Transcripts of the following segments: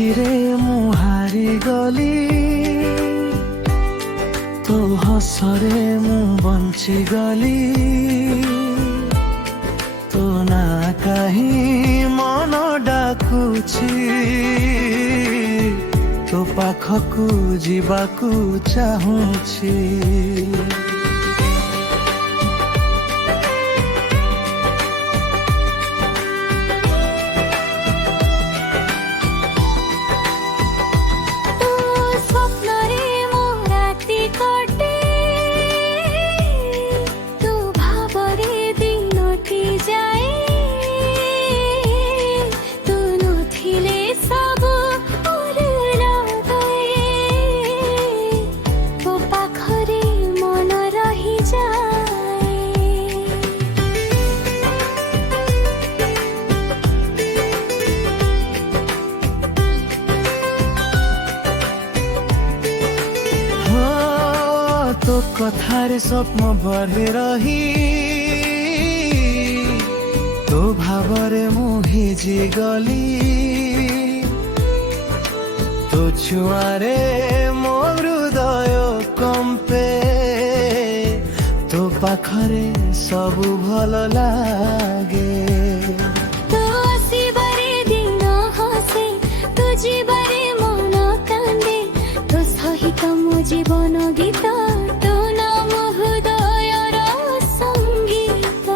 ଆଖିରେ ମୁଁ ହାରିଗଲି, ତୋ ହସରେ ମୁଁ ବଞ୍ଚିଗଲି। ତୋ ନା କାହିଁ ମନ ଡାକୁଛି, ତୋ ପାଖକୁ ଯିବାକୁ ଚାହୁଁଛି। तो कथारे स्वप्न भरे रही, तो भावरे मु हिजी गली। तो छुआरे मो हृदय कंपे, तो पाखरे सबु भल लागे। तो आसिबारे दिन हसे, तो जीवारे मन कांदे, तो सहित मो जीवन गीत, तो नाम हृदयर संगीत।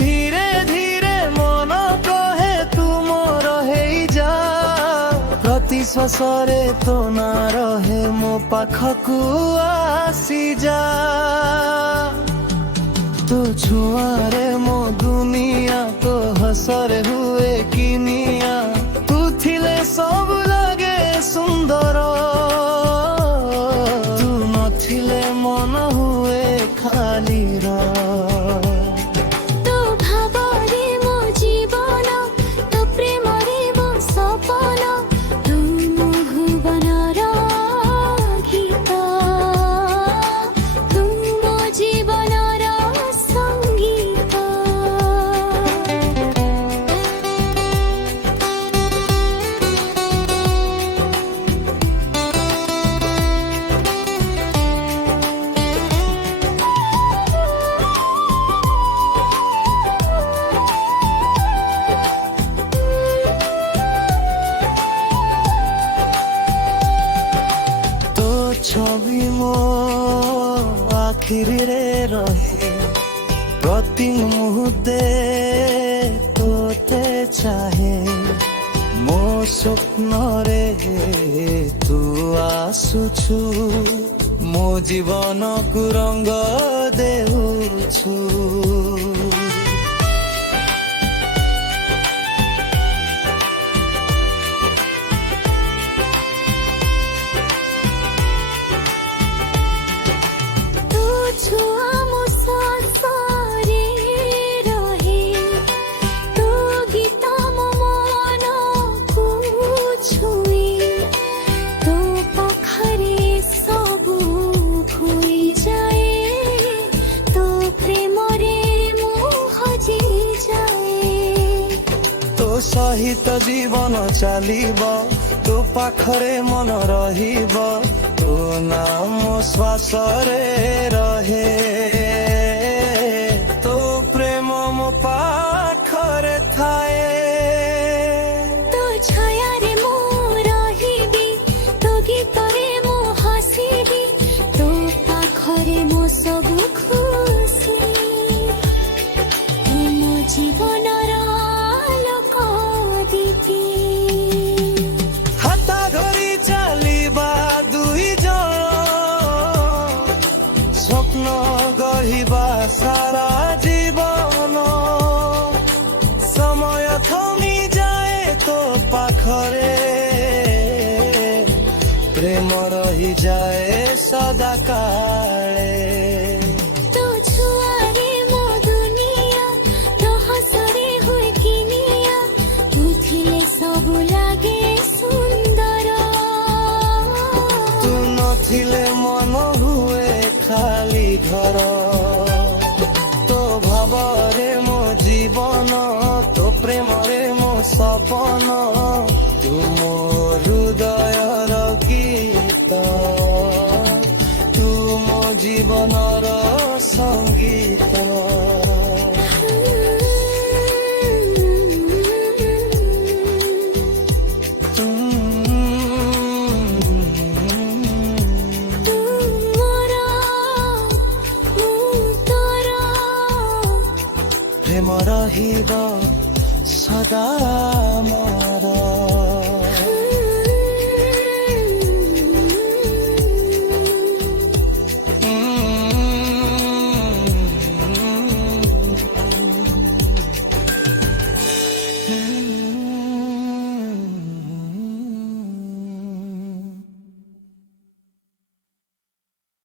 धीरे धीरे मन कहे तू मोर हेई जा, प्रति श्वासरे तो ना रहे मो पाखकू आसी जा। तो छुआरे मो दुनिया, तो हसरे हुए किनिया। तू थिले सब लगे सुंदर, तू नथिले मन हुए खाली रा। तो भावरे मो जीवन, तो प्रेमरे मो सपन, तू मो भुवनर गीत, तू मो जीवनर संगीत। छवि मो आखिरे रहे, प्रति मुहूर्ते तोते चाहे। मो स्वप्न रे तू आसुछु, मो जीवन को रंग देउछु। सहित जीवन चलिब, तो पाखरे मन रहिब, तो नाम श्वास रे रहे। तो प्रेम मो पाखरे थाए, तो छायारे मो रहिबी, तो गीतरे मो हसिबी, तो पाखरे मो सबु खुशी। तू मो जीवनर लोक दीपी। हाता धरी चलिबा दुई जन, स्वप्न गढ़िबा सारा जीवन। समय थमी जाए तो पाखरे, प्रेम रही जाए सदा काले। तो छुआरे मो दुनिया, तो हसरे हुए किनिया। तू थिले सबु लागे सुंदर, तू नथिले मन हुए खाली घर। तो भावरे मो जीवन, तो प्रेमरे मो सपन, तू জীবনৰ সংগীত প্ৰেম ৰহিব সদা মোৰ